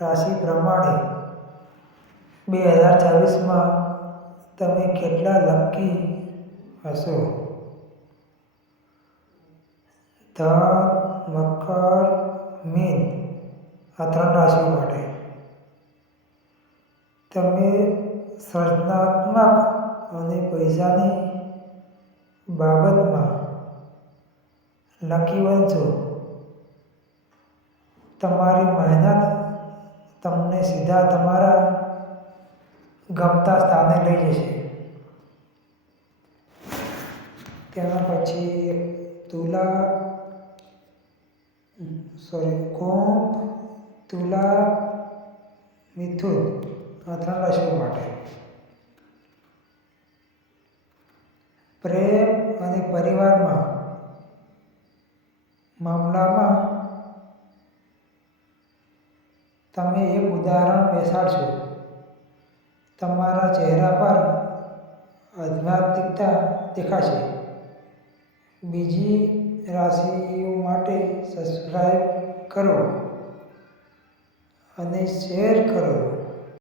રાશિ પ્રમાણે બે હજાર ચોવીસમાં તમે કેટલા લકી હશો? ધન મકર મીન આ ત્રણ રાશિઓ માટે. તમે સર્જનાત્મક અને પૈસાની બાબતમાં લકી બનશો. તમારી મહેનત તમને સીધા તમારા ગમતા સ્થાને લઈ જશે. તેના પછી તુલા સોરી કુંભ તુલા, મિથુન આ ત્રણ રાશિઓ માટે. પ્રેમ અને પરિવારમાં, મામલામાં તમે એક ઉદાહરણ બેસાડશો. તમારા ચહેરા પર આધ્યાત્મિકતા દેખાશે. બીજી રાશિઓ માટે સબસ્ક્રાઈબ કરો અને શેર કરો.